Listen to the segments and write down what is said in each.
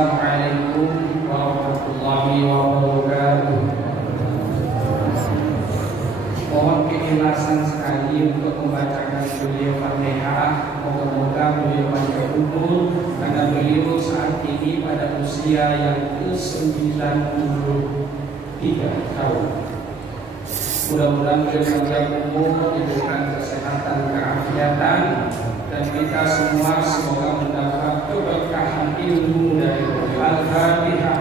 Assalamualaikum warahmatullahi wabarakatuh. Mohon keikhlasan sekali untuk membacakan beliau Fatihah. Moga-moga beliau panjang umur, karena beliau saat ini pada usia yang ke-93 tahun. Mudah-mudahan beliau panjang umur, diberikan kesehatan, keafiatan, dan kita semua semoga mendapat keberkahan ilmu dari Al-Fatihah.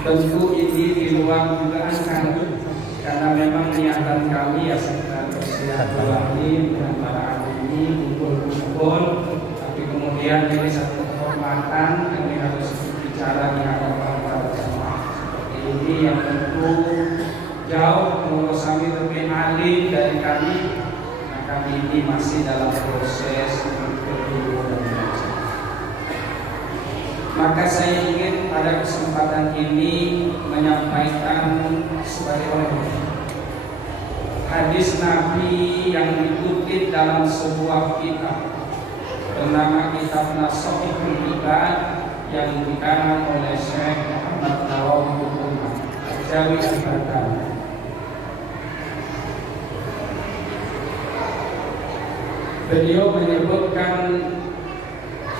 Tentu ini di luar dugaan kami, karena memang niatan kami ya sekitar bersilaturahmi dengan para alumni, kumpul-kumpul, tapi kemudian ini satu kehormatan, kami harus bicara di hadapan para jemaah seperti ini yang tentu jauh menurut kami lebih alim dari kami. Nah, kami ini masih dalam proses berguru dan belajar. Maka saya ingin pada kesempatan ini menyampaikan sebagai oleh hadis Nabi yang dikutip dalam sebuah kitab bernama Kitab Nashihul Ibad yang dikarang oleh Syekh Muhammad Nawawi Al-Jawi Al-Badani. Beliau menyebutkan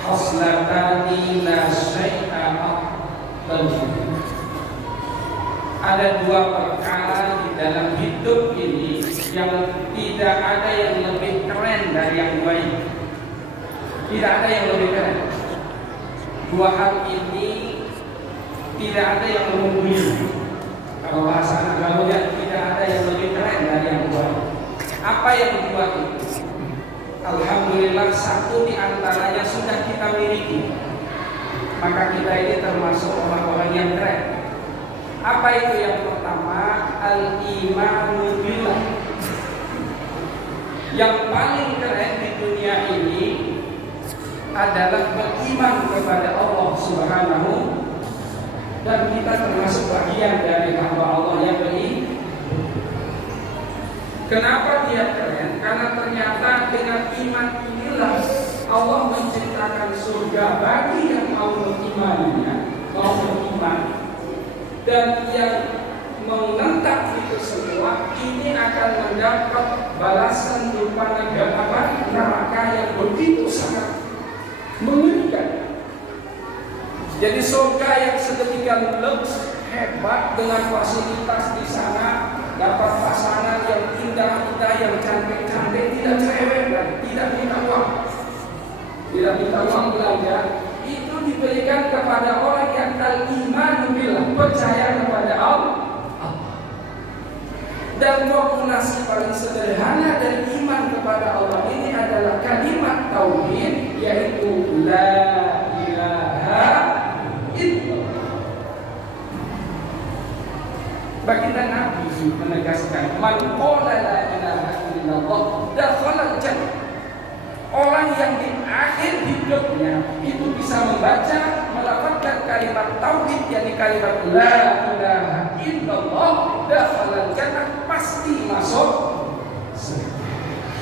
khoslatani la syai'a afdal. Ada dua perkara di dalam hidup ini yang tidak ada yang lebih keren dari yang dua ini. Tidak ada yang lebih keren. Dua hal ini tidak ada yang mengungguli. Kalau bahasa agamanya tidak ada yang lebih keren dari yang dua ini. Apa yang dua itu? Alhamdulillah satu di antaranya sudah kita miliki. Maka kita ini termasuk orang-orang yang keren. Apa itu yang pertama? Al-imanu billah. Yang paling keren di dunia ini adalah beriman kepada Allah Subhanahu, dan kita termasuk bagian dari hamba Allah yang beriman. Kenapa dia keren? Karena ternyata dengan iman inilah Allah menciptakan surga bagi yang mau mengimaninya, mau beriman. Dan yang menentang itu semua ini akan mendapat balasan berupa neraka yang begitu sangat mengerikan. Jadi surga yang sedemikian luks, hebat, dengan fasilitas di sana, dapat pasangan yang indah-indah, yang cantik-cantik, tidak cerewet dan tidak minta uang belanja. Itu diberikan kepada orang yang al-iman billah, percaya kepada Allah. Dan formulasi paling sederhana dari iman kepada Allah ini adalah kalimat tauhid, yaitu la ilaha illallah. Baginda Nabi menegaskan, man qala la ilaha illallah dakhala jannah. Orang yang di akhir hidupnya itu bisa membaca, melafazkan kalimat tauhid, yakni kalimat la ilaha illallah, dakhala jannah, pasti masuk surga.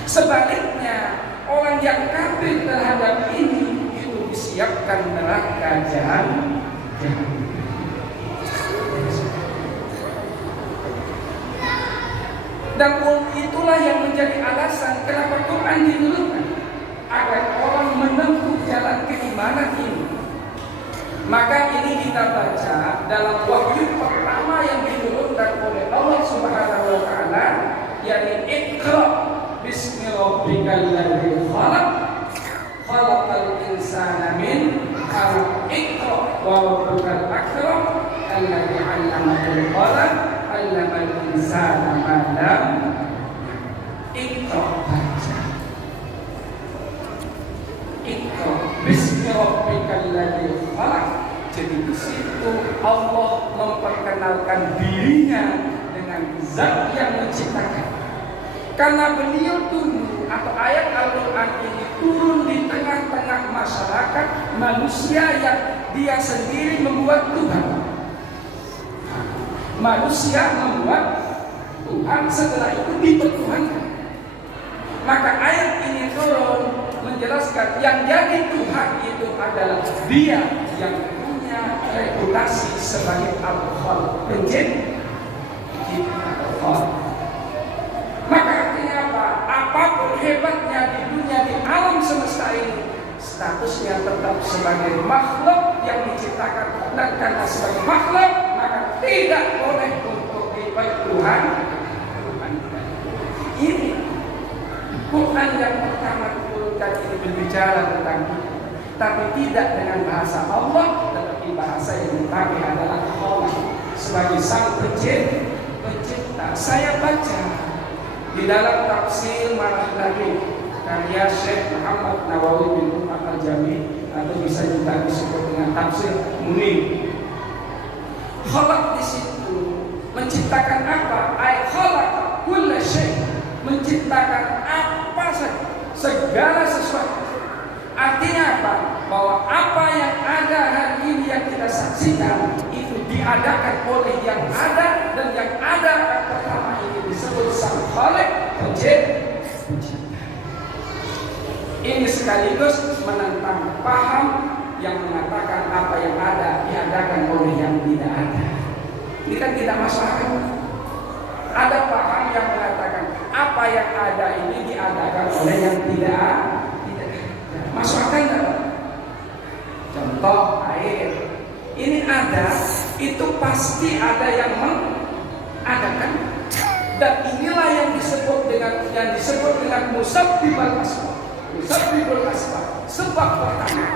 Sebaliknya, orang yang kafir terhadap ini itu disiapkan neraka jahanam. Dan itulah yang menjadi alasan kenapa Quran diturunkan, agar orang menempuh jalan keimanan ini. Maka ini kita baca dalam wahyu pertama yang diturunkan oleh Allah Subhanahu wa taala, yakni Iqra bismi rabbikal ladzi khalaq, khalaqal insana min 'alaq. Iqra wa rabbukal akram alladzi 'allama bil qalam, 'allamal insana ma lam. Iqra, baca. Iqra bismi rabbikal ladzi khalaq. Jadi di situ Allah memperkenalkan dirinya dengan zat yang menciptakan. Karena beliau turun atau ayat Al-Quran ini turun di tengah-tengah masyarakat manusia yang dia sendiri membuat Tuhan. Manusia membuat Tuhan, setelah itu dipertuhankan. Maka ayat ini turun menjelaskan yang jadi Tuhan itu adalah dia yang punya reputasi sebagai Al-Khaliq, pencipta. Maka artinya apa? Apapun hebatnya di dunia, di alam semesta ini, statusnya tetap sebagai makhluk yang diciptakan. Dan karena sebagai makhluk, maka tidak boleh untuk dipertuhan. Ini Quran yang pertama diturunkan ini berbicara tentang kita, tapi tidak dengan bahasa Allah, tetapi bahasa yang dipakai adalah Allah sebagai sang pencipta. Saya baca di dalam tafsir Marah Lagi karya Syekh Muhammad Nawawi bin Umar Al-Jami, atau bisa juga disebut dengan tafsir Munir. Khalaq di situ menciptakan apa? Ay khalaq kulla syai', menciptakan apa saja, segala sesuatu. Artinya apa? Bahwa apa yang ada hari ini yang kita saksikan itu diadakan oleh yang ada, dan yang ada pertama ini disebut sang Khaliq, pencipta. Ini sekaligus menentang paham yang mengatakan apa yang ada diadakan oleh yang tidak ada. Ini kan tidak masuk akal. Ada paham yang mengatakan apa yang ada ini diadakan oleh yang tidak ada. Masuk akal tidak? Contoh air. Ini ada, itu pasti ada yang mengadakan. Dan inilah yang disebut dengan musabbibul asbab. Musabbibul asbab, sebab pertama.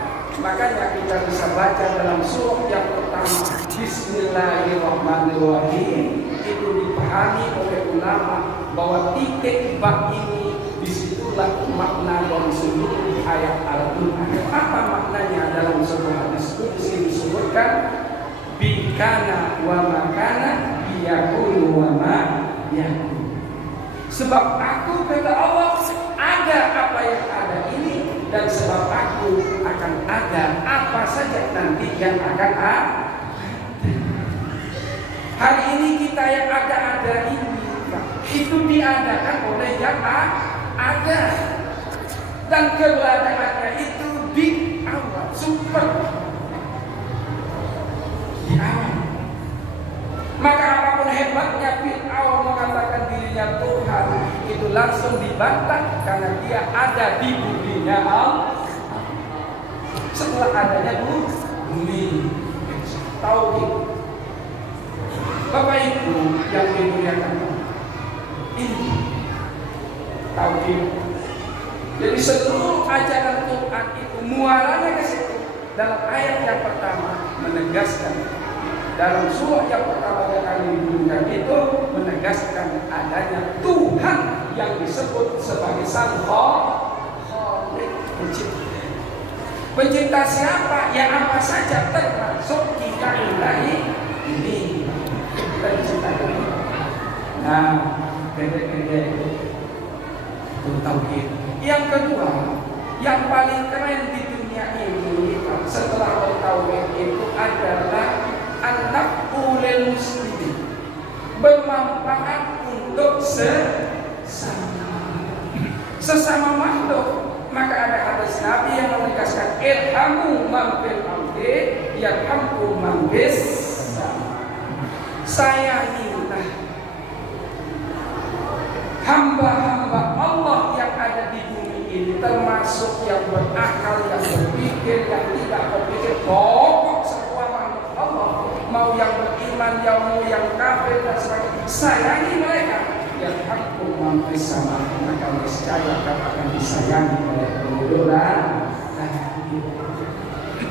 Makanya kita bisa baca dalam surah yang pertama, Bismillahirrahmanirrahim. Itu dipahami oleh ulama bahwa titik bab ini disitulah makna dari seluruh ayat Al-Quran. Apa maknanya dalam sebuah hadis qudsi disebutkan bikana wa makana biyakunu wa ma yakun. Sebab aku, kata Allah, ada apa yang ada ini, dan sebab aku akan ada apa saja nanti yang akan ada. Hari ini kita yang ada ini, itu diadakan oleh yang ada, dan keberadaannya itu di awal, super di awal. Maka apapun hebatnya Fir'aun mengatakan dirinya Tuhan, itu langsung dibantah karena dia ada di buminya Allah. Setelah adanya bumi, tauhid. Bapak Ibu yang dimuliakan, ini tauhid. Jadi seluruh ajaran Quran itu muaranya ke situ. Dalam ayat yang pertama menegaskan, dalam surah yang pertama kali diturunkan itu menegaskan adanya Tuhan yang disebut sebagai Sang Khaliq, pencipta. Pencipta siapa? Ya apa saja, termasuk kita ini pencipta. Nah, gede-gede itu tauhid. Yang kedua, yang paling keren di dunia ini setelah bertauhid itu adalah anak ulil muslimin, bermanfaat untuk sesama makhluk. Maka ada hadis Nabi yang menegaskan irhamu man fil ardi yarhamkum man fis sama. Sayangilah hamba-hamba Allah yang ada di bumi ini, termasuk yang berakal, yang berpikir, yang tidak berpikir, pokok semua makhluk Allah, mau yang beriman, yang kafir dan sebagainya, sayangi mereka. Yang aku mampu sama, maka niscaya akan disayangi oleh penduduk.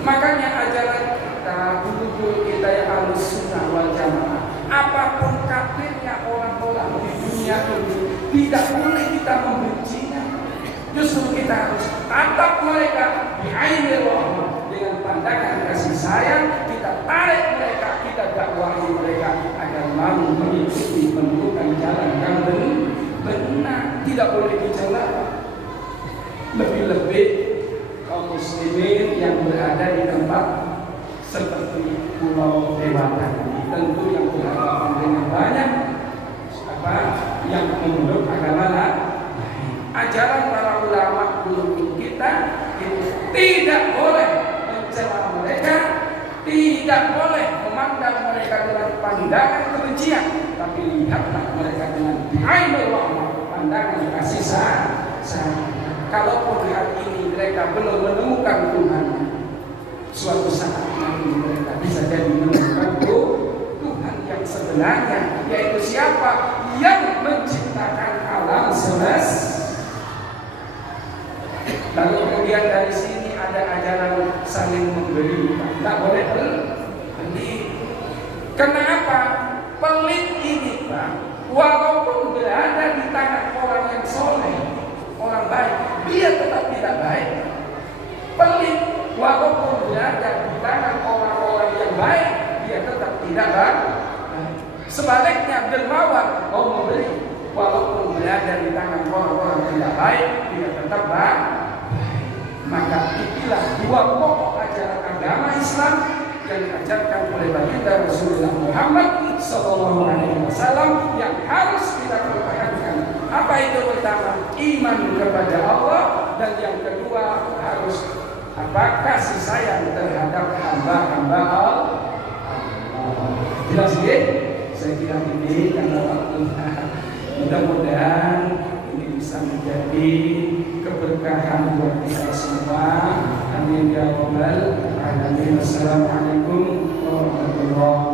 Makanya ajaran kita, guru-guru kita yang Ahlus Sunnah wal Jamaah, apapun kafirnya orang-orang di dunia ini, tidak boleh kita membencinya. Justru kita harus tatap mereka bi'ainil rahmah, dengan pandangan kasih sayang. Kita tarik mereka, kita dakwahi mereka agar mau mengikuti, menemukan jalan yang benar. tidak boleh dicela. Lebih-lebih kaum muslimin yang berada di tempat seperti Pulau Dewata ini, tentu yang berhadapan dengan banyak yang memeluk agama lain. Ajaran para ulama dulu kita itu tidak boleh mencela mereka, tidak boleh memandang mereka dengan pandangan kebencian, tapi lihatlah mereka dengan ainul rahmah, pandangan kasih sayang. Kalaupun hari ini mereka belum menemukan Tuhan, suatu saat nanti mereka bisa jadi menemukan Tuhan yang sebenarnya, yaitu siapa? Yang menciptakan alam semesta. Lalu kemudian dari sini ada ajaran saling memberi, tidak boleh beli. Kenapa? Pelit ini Pak, walaupun berada di tangan orang yang soleh, orang baik, dia tetap tidak baik. Pelit walaupun berada di tangan orang-orang yang baik, dia tetap tidak baik. Sebaliknya dermawan mau memberi, walaupun berada di tangan orang-orang tidak baik, dia tetap baik. Maka inilah dua pokok ajaran agama Islam yang diajarkan oleh baginda Rasulullah Muhammad SAW yang harus kita pertahankan. Apa itu? Pertama, iman kepada Allah, dan yang kedua harus kasih sayang terhadap hamba-hamba Allah. Jelas ya? Saya kira ini karena waktunya, mudah-mudahan ini bisa menjadi keberkahan buat kita semua. Amin ya rabbal alamin. Assalamualaikum warahmatullahi wabarakatuh.